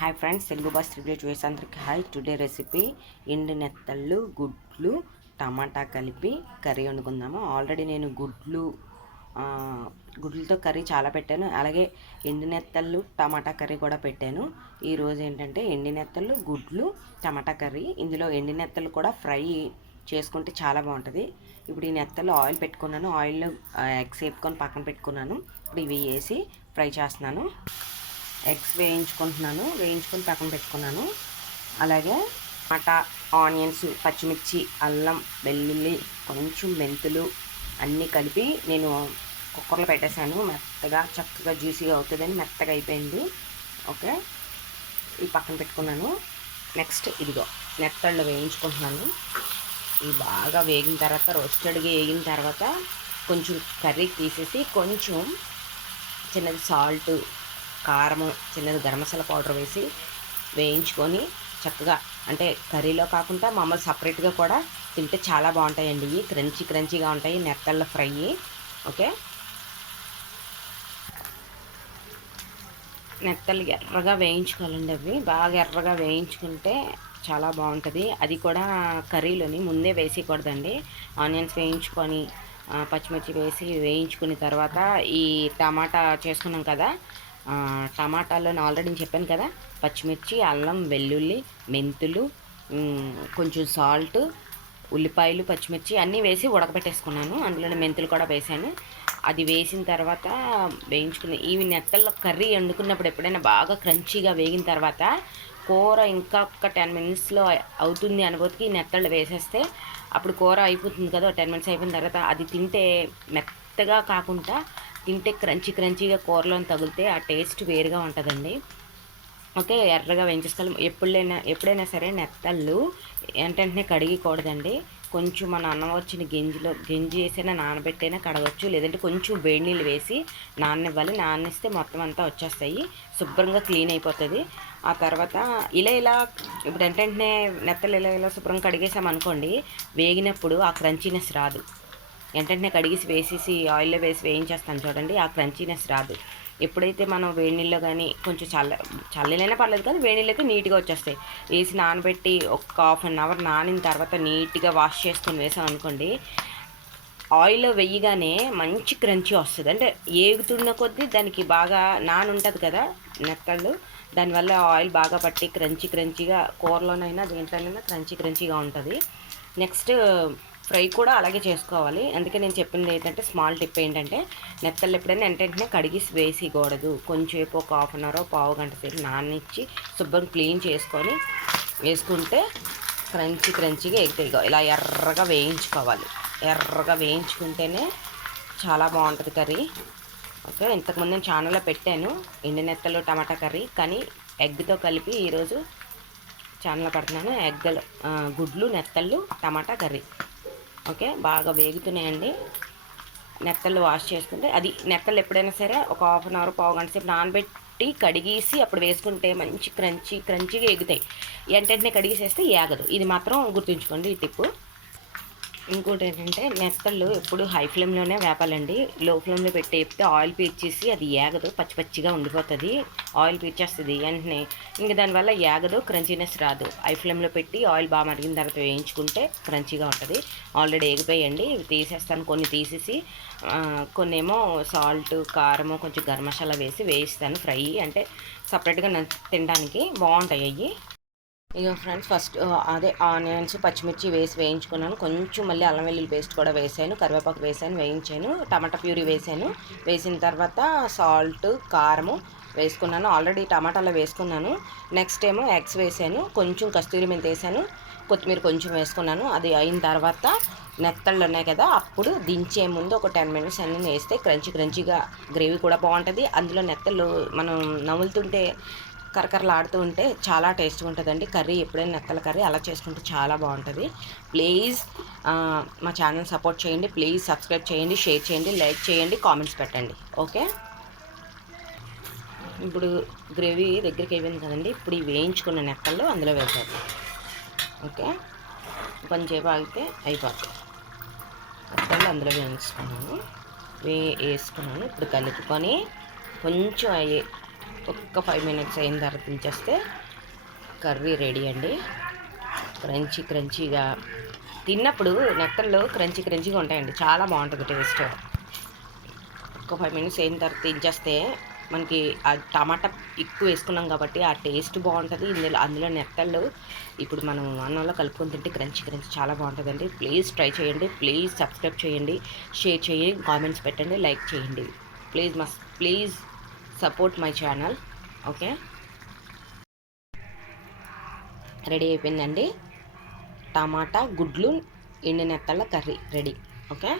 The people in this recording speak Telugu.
Hi friends, Telugu bus review చూసి అందరికి హాయ్. టుడే రెసిపీ ఎండు నెత్తళ్ళు, గుడ్లు, టమాటా కలిపి కర్రీ వండుకుందాము. ఆల్రెడీ నేను గుడ్లతో కర్రీ చాలా పెట్టాను, అలాగే ఎండు నెత్తళ్ళు టమాటా కర్రీ కూడా పెట్టాను. ఈరోజు ఏంటంటే ఎండు నెత్తళ్ళు, గుడ్లు, టమాటా కర్రీ. ఇందులో ఎండు నెత్తళ్ళు కూడా ఫ్రై చేసుకుంటే చాలా బాగుంటుంది. ఇప్పుడు ఈ నెత్తళ్ళు ఆయిల్ పెట్టుకున్నాను, ఆయిల్లో ఎగ్స్ వేపుకొని పక్కన పెట్టుకున్నాను. ఇప్పుడు ఇవి వేసి ఫ్రై చేస్తున్నాను. ఎగ్స్ వేయించుకొని పక్కన పెట్టుకున్నాను. అలాగే టమాటా, ఆనియన్స్, పచ్చిమిర్చి, అల్లం, వెల్లుల్లి, కొంచెం మెంతులు అన్నీ కలిపి నేను కుక్కర్లో పెట్టేశాను. మెత్తగా చక్కగా జ్యూసీగా అవుతుందని మెత్తగా అయిపోయింది. ఓకే, ఈ పక్కన పెట్టుకున్నాను. నెక్స్ట్ ఇదిగో నెత్తళ్ళు వేయించుకుంటున్నాను. ఇవి బాగా వేగిన తర్వాత, రోస్టెడ్గా వేగిన తర్వాత కొంచెం కర్రీ తీసేసి కొంచెం చిన్నది సాల్ట్, కారము, చిన్నది గరం మసాలా పౌడర్ వేసి వేయించుకొని చక్కగా, అంటే కర్రీలో కాకుండా మామూలు సపరేట్గా కూడా తింటే చాలా బాగుంటాయండి. ఇవి క్రంచీగా ఉంటాయి నెత్తళ్ళ ఫ్రై. ఓకే, నెత్తళ్ళు ఎర్రగా వేయించుకోవాలండి. అవి బాగా ఎర్రగా వేయించుకుంటే చాలా బాగుంటుంది. అది కూడా కర్రీలోని ముందే వేసేయకూడదండి. ఆనియన్స్ వేయించుకొని పచ్చిమిర్చి వేసి వేయించుకున్న తర్వాత ఈ టమాటా చేసుకున్నాం కదా, టమాటాలో ఆల్రెడీ చెప్పాను కదా, పచ్చిమిర్చి, అల్లం, వెల్లుల్లి, మెంతులు, కొంచెం సాల్ట్, ఉల్లిపాయలు, పచ్చిమిర్చి అన్నీ వేసి ఉడకబెట్టేసుకున్నాను. అందులోనే మెంతులు కూడా వేసాను. అది వేసిన తర్వాత వేయించుకుని ఇవి నెత్తల్లో కర్రీ వండుకున్నప్పుడు ఎప్పుడైనా బాగా క్రంచీగా వేగిన తర్వాత కూర ఇంకా ఒక 10 మినిట్స్లో అవుతుంది అనుకోతికి నెత్తళ్ళు వేసేస్తే అప్పుడు కూర అయిపోతుంది కదా. 10 మినిట్స్ అయిపోయిన తర్వాత అది తింటే మెత్తగా కాకుండా తింటే క్రంచీగా కూరలో తగిలితే ఆ టేస్ట్ వేరుగా ఉంటుందండి. ఓకే, ఎర్రగా వేయించేసుకోవాలి. ఎప్పుడైనా సరే నెత్తళ్ళు వెంటనే కడిగకూడదండి. కొంచెం మన అన్నం వచ్చిన గంజి వేసైనా నానబెట్టైనా కడగచ్చు, లేదంటే కొంచెం వేడి నీళ్ళు వేసి నాననివ్వాలి. నానేస్తే మొత్తం అంతా వచ్చేస్తాయి, శుభ్రంగా క్లీన్ అయిపోతుంది. ఆ తర్వాత ఇలా ఇప్పుడు వెంటనే నెత్తలు ఇలా శుభ్రంగా కడిగేసామనుకోండి, వేగినప్పుడు ఆ క్రంచీనెస్ రాదు. వెంటనే కడిగేసి వేసేసి ఆయిల్లో వేసి వేయించేస్తాను చూడండి, ఆ క్రంచీనెస్ రాదు. ఎప్పుడైతే మనం వేడి నీళ్ళు కానీ కొంచెం చల్లనైనా పర్లేదు, కానీ వేడి నీళ్ళకి నీట్గా వచ్చేస్తాయి. వేసి నానబెట్టి ఒక ½ అన్ అవర్ నానిన తర్వాత నీట్గా వాష్ చేసుకొని వేసాం అనుకోండి, ఆయిల్లో వెయ్యగానే మంచి క్రంచీ వస్తుంది. అంటే ఏగుతున్న కొద్దీ దానికి బాగా ఉంటుంది కదా నెత్తళ్ళు, దానివల్ల ఆయిల్ బాగా పట్టి క్రంచీగా కూరలోనైనా దేంట్లోనైనా క్రంచీగా ఉంటుంది. నెక్స్ట్ ఫ్రై కూడా అలాగే చేసుకోవాలి. అందుకే నేను చెప్పింది ఏంటంటే, స్మాల్ టిప్ ఏంటంటే, నెత్తళ్ళు ఎప్పుడైనా వెంటనే కడిగేసి వేసేయకూడదు. కొంచెంసేపు ఒక ½ అన్ అవర్, పావు గంట సేపు నాననిచ్చి శుభ్రం క్లీన్ చేసుకొని వేసుకుంటే క్రంచీగా ఎగుతాయి. ఇలా ఎర్రగా వేయించుకోవాలి. ఎర్రగా వేయించుకుంటేనే చాలా బాగుంటుంది కర్రీ. ఓకే, ఇంతకుముందు నేను ఛానల్లో పెట్టాను ఎండు నెత్తళ్ళు టమాటా కర్రీ, కానీ ఎగ్తో కలిపి ఈరోజు ఛానల్లో పెడుతున్నాను. గుడ్లు, నెత్తళ్ళు, టమాటా కర్రీ. ఓకే, బాగా వేగుతున్నాయండి. నెత్తళ్ళు వాష్ చేసుకుంటే, అది నెత్తళ్ళు ఎప్పుడైనా సరే ఒక ½ అన్ అవర్, పావు గంట సేపు నానబెట్టి కడిగేసి అప్పుడు వేసుకుంటే మంచి క్రంచీగా ఎగుతాయి. వెంటనే కడిగేసేస్తే ఏగదు. ఇది మాత్రం గుర్తుంచుకోండి, ఈ టిప్పు. ఇంకోటి ఏంటంటే, నెత్తళ్ళు ఎప్పుడు హై ఫ్లేమ్లోనే వేపాలండి. లో ఫ్లేమ్లో పెట్టి వేపితే ఆయిల్ పీల్చేసి అది ఏగదు, పచ్చిగా ఉండిపోతుంది. ఆయిల్ పీల్చేస్తుంది వెంటనే, ఇంక దానివల్ల ఏగదు, క్రంచీనెస్ రాదు. హై ఫ్లేమ్లో పెట్టి ఆయిల్ బాగా మరిగిన తర్వాత వేయించుకుంటే క్రంచీగా ఉంటుంది. ఆల్రెడీ ఎగిపోయండి, ఇవి తీసేస్తాను. కొన్ని తీసేసి కొన్ని ఏమో సాల్ట్, కారము, కొంచెం గరం మసాలా వేసి వేయిస్తాను ఫ్రై. అంటే సపరేట్గా తినడానికి బాగుంటాయి అవి. ఇక ఫ్రెండ్స్, ఫస్ట్ అదే ఆనియన్స్, పచ్చిమిర్చి వేసి వేయించుకున్నాను. కొంచెం మళ్ళీ అల్లం వెల్లుల్లి పేస్ట్ కూడా వేసాను, కరివేపాకు వేసాను, వేయించాను. టమాటా ప్యూరీ వేసాను. వేసిన తర్వాత సాల్ట్, కారము వేసుకున్నాను. ఆల్రెడీ టమాటాలో వేసుకున్నాను. నెక్స్ట్ ఏమో ఎగ్స్ వేసాను, కొంచెం కస్తూరి మెంతి వేసాను, కొత్తిమీర కొంచెం వేసుకున్నాను. అది అయిన తర్వాత నెత్తళ్ళు ఉన్నాయి కదా, అప్పుడు దించే ముందు ఒక 10 మినిట్స్ అన్నీ వేస్తే క్రంచీగా గ్రేవీ కూడా బాగుంటుంది. అందులో నెత్తళ్ళు మనం నములుతుంటే కరకరలాడుతూ ఉంటే చాలా టేస్ట్గా ఉంటుందండి కర్రీ. ఎప్పుడైనా నెత్తల కర్రీ అలా చేసుకుంటే చాలా బాగుంటుంది. ప్లీజ్ మా ఛానల్ సపోర్ట్ చేయండి. ప్లీజ్ సబ్స్క్రైబ్ చేయండి, షేర్ చేయండి, లైక్ చేయండి, కామెంట్స్ పెట్టండి. ఓకే, ఇప్పుడు గ్రేవీ దగ్గరికి అయిపోయింది కదండి. ఇప్పుడు ఈ వేయించుకున్న నెత్తళ్ళు అందులో వేసారు. ఓకే, కొంచెంసేపు ఆగితే అయిపోతుంది. నెత్తళ్ళు అందులో వేసుకున్నాను. ఇప్పుడు కలుపుకొని కొంచెం ఒక్క 5 మినిట్స్ అయిన తర్వాత దించేస్తే కర్రీ రెడీ అండి. క్రంచీగా తిన్నప్పుడు నెత్తళ్ళు క్రంచీగా ఉంటాయండి. చాలా బాగుంటుంది టేస్ట్. ఒక 5 మినిట్స్ అయిన తర్వాత దించేస్తే మనకి ఆ టమాటా ఎక్కువ వేసుకున్నాం కాబట్టి ఆ టేస్ట్ బాగుంటుంది. అందులో నెత్తళ్ళు ఇప్పుడు మనం అన్నంలో కలుపుకొని తింటే క్రంచీ చాలా బాగుంటుందండి. ప్లీజ్ ట్రై చేయండి. ప్లీజ్ సబ్స్క్రైబ్ చేయండి, షేర్ చేయండి, కామెంట్స్ పెట్టండి, లైక్ చేయండి. Please support my channel. Okay, ready అయిపోయిందండి. టమాటా గుడ్లు ఎండు నెత్తళ్ళ కర్రీ రెడీ. ఓకే.